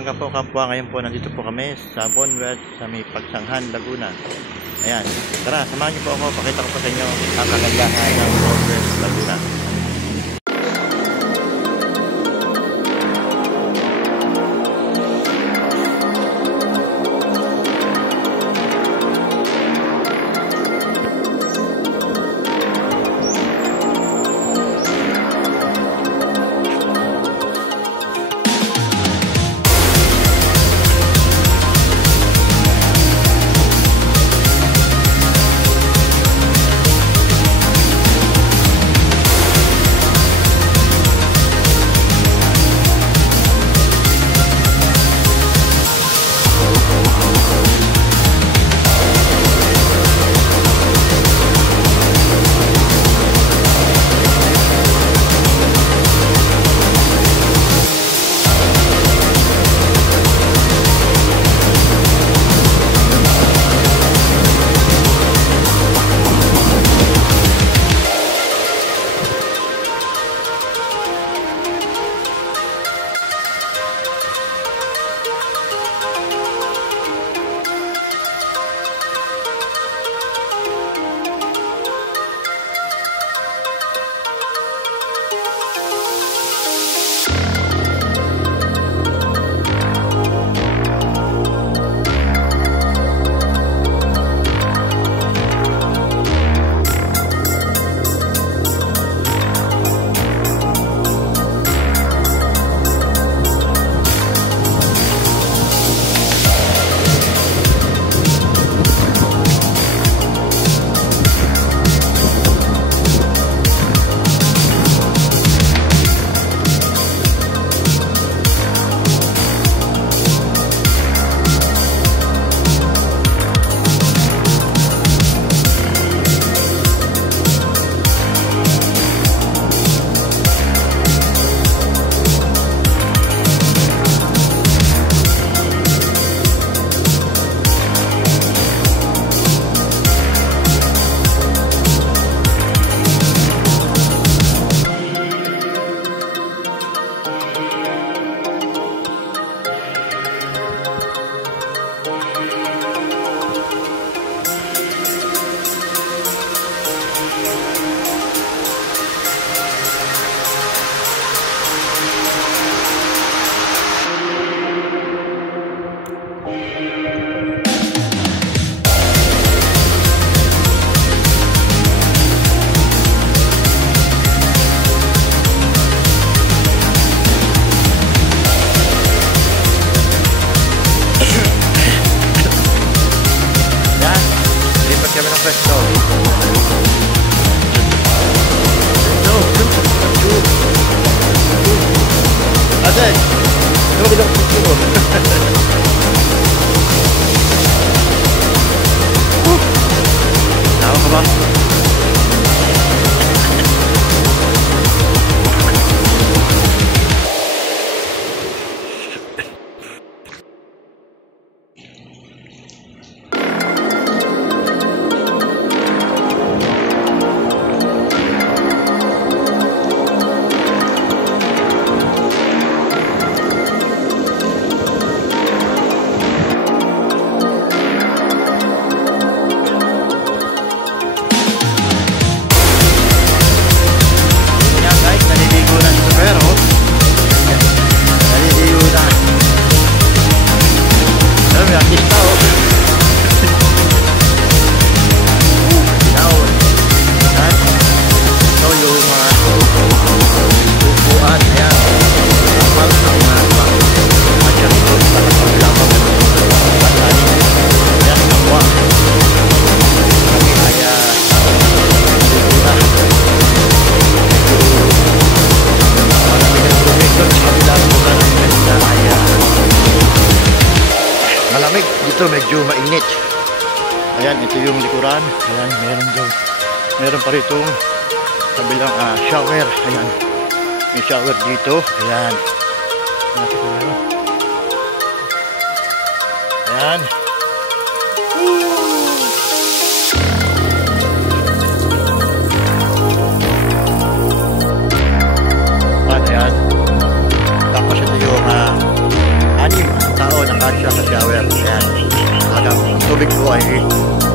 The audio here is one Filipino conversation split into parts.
Hanggang po kapwa, ngayon po nandito po kami sa Bonwet sa may Pagsanghan, Laguna. Ayan, tara, samahan niyo po ako, pakita ko po sa inyo ang kagandahan ng Bonwet, Laguna. Malamig dito, medyo mainit. Ayan, ito yung likuran. Ayan, meron pa rito kabilang shower. Ayan, may shower dito. Ayan, ayan. Ayan. Tapos ito yung anim kasya sa shower. Ayan. Talagang ang tubig po ay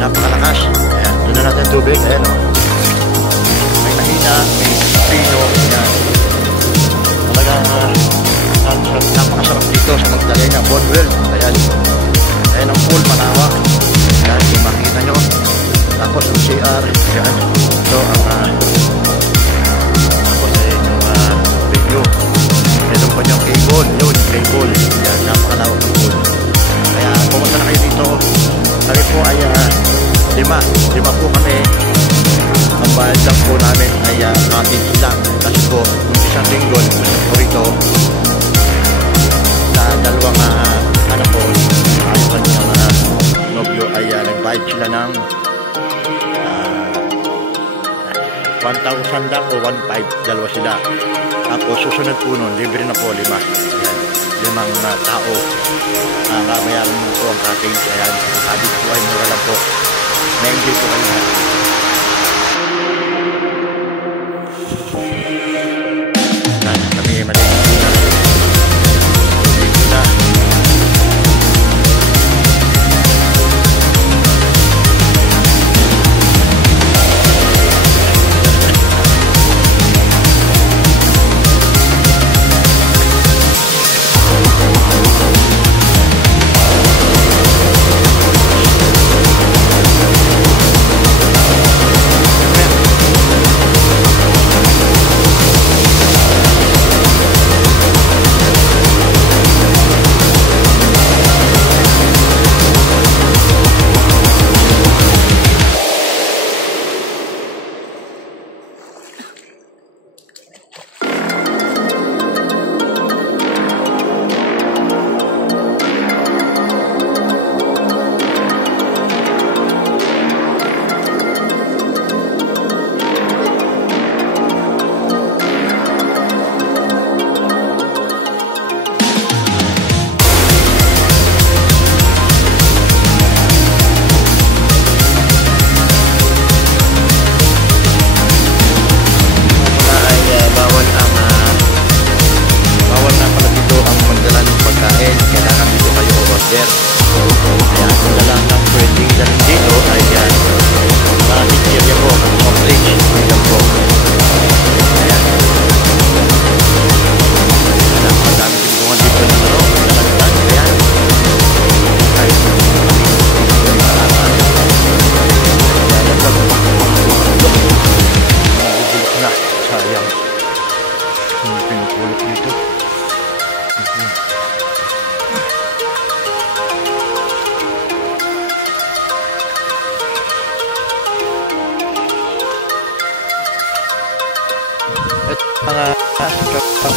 napakalakas. Ayan. Doon na natin tubig. Ayan o. May mahina, may pino. Ayan. Talagang napakasarap dito sa Magdalena, Bonwell. Ayan. Ayan ang pool, malawak. Ayan, kung makikita nyo. Tapos ang CR. Ayan. Ito ang tapos ay yung venue. Meron po niyong cable. Yun, cable. Ayan, napakalawak ang pool. Kaya pumunta na kayo dito. Kami po ay lima po kami. Ang bayad lang po namin ay cottage lang. Kasi po, yung isang linggo, meron po rito sa dalawang ano po, ayos lang yung nobyo ay nagbayad sila ng 1,000 lang o 1,500, dalawa sila. Tapos susunod po nun, libre na po 5. Ayan, 5 tao. Babayaran mo po ang cottage. Ayan, habit po ay mura lang po. Na-enjoy po kayo natin. Ayan, kami maliit na. Dito na.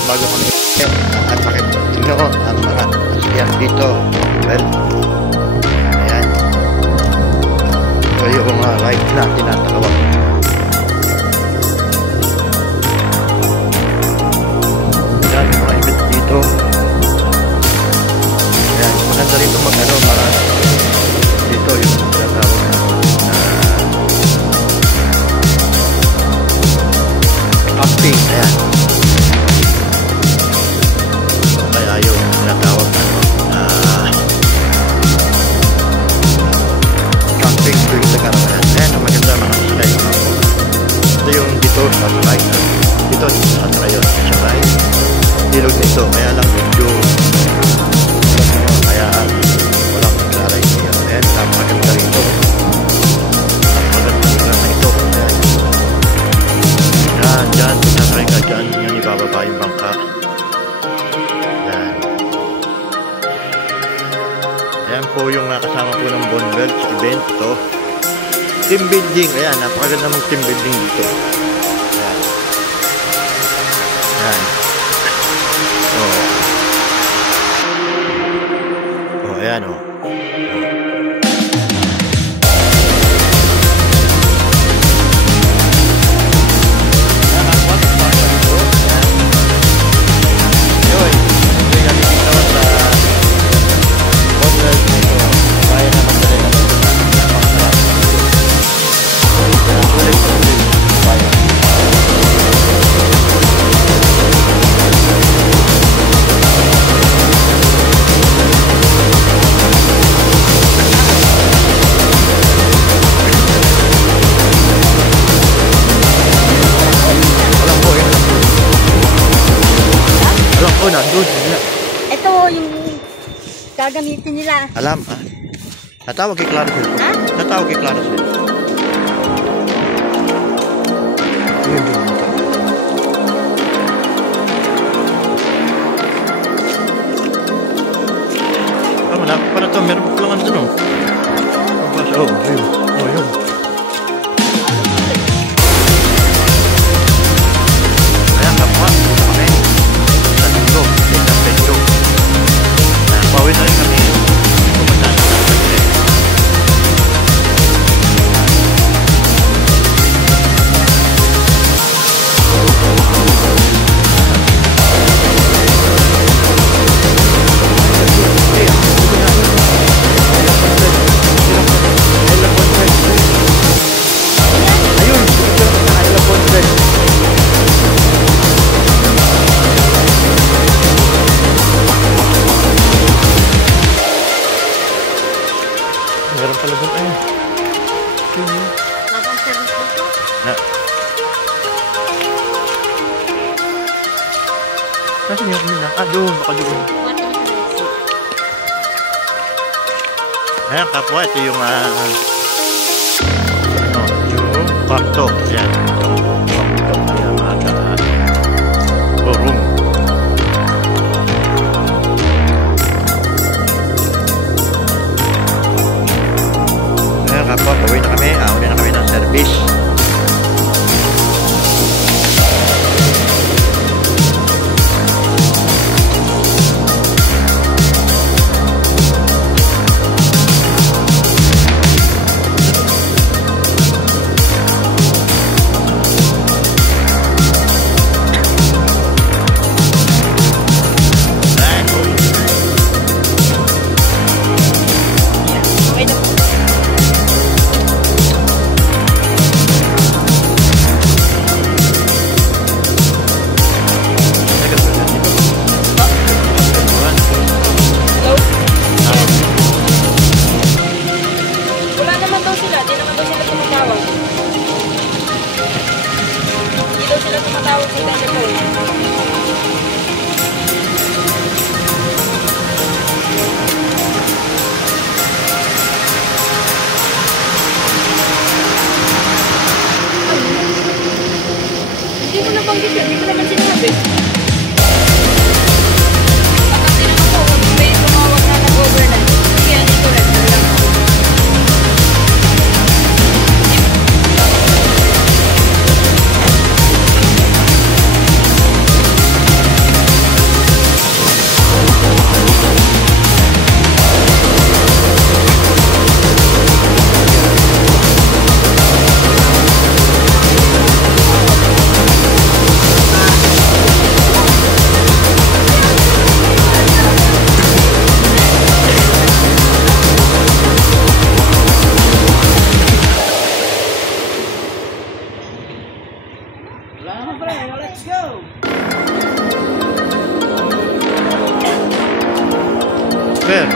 Bago kami at pakita ang mga asyan dito. Well, ayan. So yung ride na tinatawag. Ayan, mga event dito. Ayan, maganda rito mag-ano para dito yung tinatawag na camping. Ayan. Yung tinatawag na camping tuwing sa karawanan. Ayan, ang maganda mga slide mga po. Ito yung dito sa slide. Dito sa trayon. Sakay. Dilog nito. Kaya lang medyo kaya walang naglaray niya. Ayan, maganda rito. Maganda lugar na ito. Ayan, dyan. Pinatry ka dyan. Yan, ibababa yung bangka. Ayan po yung kasama po ng Bonwell sa event. Ito, team building. Ayan, napakaganda mong team building dito. Ayan. Ayan. Ayan o. gagamitin nila. Alam. Natawag kay Claricel. Ha? Natawag kay Claricel. Ayun, yun. Malapit pa na to. Meron pa lang ano dun, oh. Oh, ayun. Oh, yun. Ayan, kapwa. Okay. Sa linggo. Sa pedyo. Pawin na rin kami. Pumunta na sa pedyo. Meron pala doon ay. Labang service dito. Na. Nasaan yung nila? Doon. Baka doon. Ayan, kapwa. Ito yung yung kwarto. Ayan. Ayan, mga room. Kapwa, gawin na kami. Uli na kami ng service. Hindi mo nabanggit yun. Hindi mo naman sinabi. Pagka tinanong ko, kung may tumawag na nag-overnight, kaya dito rin na lang. Let's go! Where?